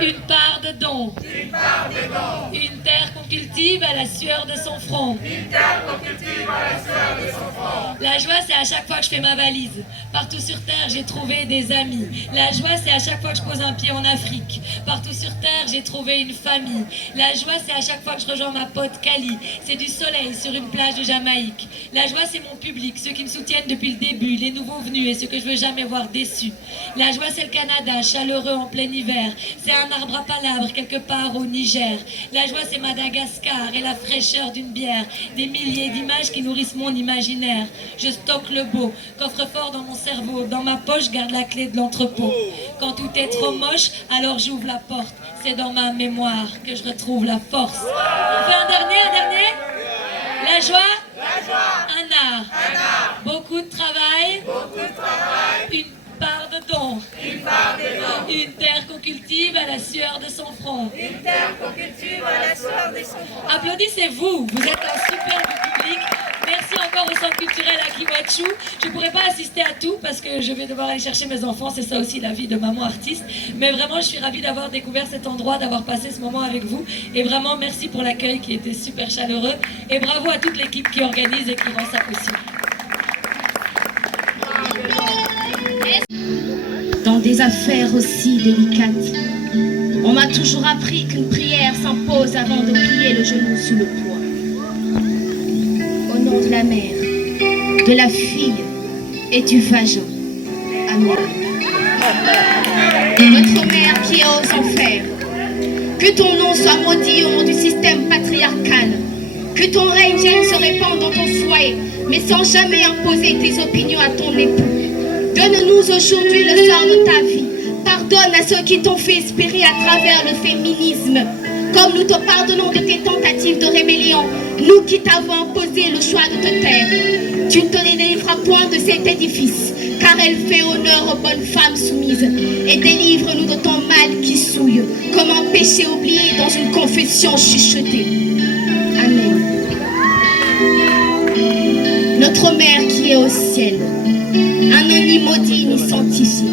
Une part de don. Une terre qu'on cultive à la sueur de son front. La joie, c'est à chaque fois que je fais ma valise. Partout sur terre, j'ai trouvé des amis. La joie, c'est à chaque fois que je pose un pied en Afrique. Partout sur terre, j'ai trouvé une famille. La joie, c'est à chaque fois que je rejoins ma pote Cali. C'est du soleil sur une plage de Jamaïque. La joie, c'est mon public, ceux qui me soutiennent depuis le début, les nouveaux venus et ceux que je veux jamais voir déçus. La joie, c'est le Canada, chaleureux en plein hiver. C'est un arbre à palabres quelque part au Niger. La joie, c'est Madagascar et la fraîcheur d'une bière. Des milliers d'images qui nourrissent mon imaginaire. Je stocke le beau, coffre-fort dans mon cerveau. Dans ma poche, je garde la clé de l'entrepôt. Quand tout est trop moche, alors j'ouvre la porte. C'est dans ma mémoire que je retrouve la force. On fait un dernier. La joie, un art. Beaucoup de travail. Une part de don. Une terre qu'on cultive à la sueur de son front. Applaudissez-vous, vous êtes un super public. Merci encore au Centre culturel à Kiwachu. Je ne pourrais pas assister à tout parce que je vais devoir aller chercher mes enfants. C'est ça aussi la vie de maman artiste. Mais vraiment, je suis ravie d'avoir découvert cet endroit, d'avoir passé ce moment avec vous. Et vraiment, merci pour l'accueil qui était super chaleureux. Et bravo à toute l'équipe qui organise et qui rend ça possible. Dans des affaires aussi délicates, on m'a toujours appris qu'une prière s'impose avant de plier le genou sous le poids. Au nom de la mère, de la fille et du vagin. Amen. Notre mère qui est aux enfers, que ton nom soit maudit au nom du système patriarcal, que ton règne vienne se répandre dans ton foyer, mais sans jamais imposer tes opinions à ton époux. Donne-nous aujourd'hui le sort de ta vie. Pardonne à ceux qui t'ont fait espérer à travers le féminisme. Comme nous te pardonnons de tes tentatives de rébellion, nous qui t'avons imposé le choix de te taire. Tu ne te délivreras point de cet édifice, car elle fait honneur aux bonnes femmes soumises. Et délivre-nous de ton mal qui souille, comme un péché oublié dans une confession chuchotée. Amen. Notre mère qui est au ciel, un nom ni maudit ni sanctifié.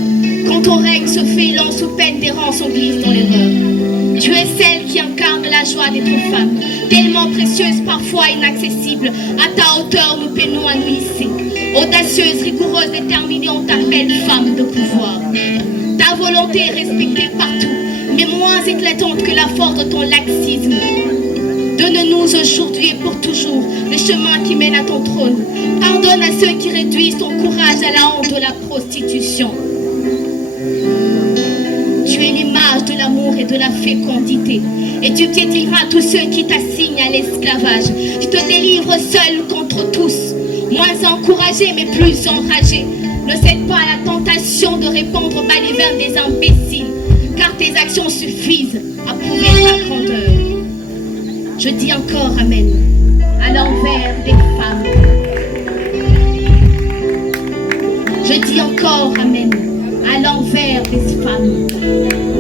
Quand ton règne se fait lent sous peine d'errance, on glisse dans l'erreur. Tu es celle qui incarne la joie d'être femme, tellement précieuse, parfois inaccessible. À ta hauteur, nous peinons à nous hisser. Audacieuse, rigoureuse, déterminée, on t'appelle femme de pouvoir. Ta volonté est respectée partout, mais moins éclatante que la force de ton laxisme. Donne-nous aujourd'hui et pour toujours le chemin qui mène à ton trône. Pardonne à ceux qui réduisent ton courage à la honte de la prostitution. Tu es l'image de l'amour et de la fécondité. Et tu piétineras tous ceux qui t'assignent à l'esclavage. Tu te délivres seul contre tous. Moins encouragé mais plus enragé. Ne cède pas à la tentation de répandre balivernes des imbéciles, car tes actions suffisent à prouver ta grandeur. Je dis encore Amen à l'envers des femmes. Je dis encore Amen à l'envers des femmes.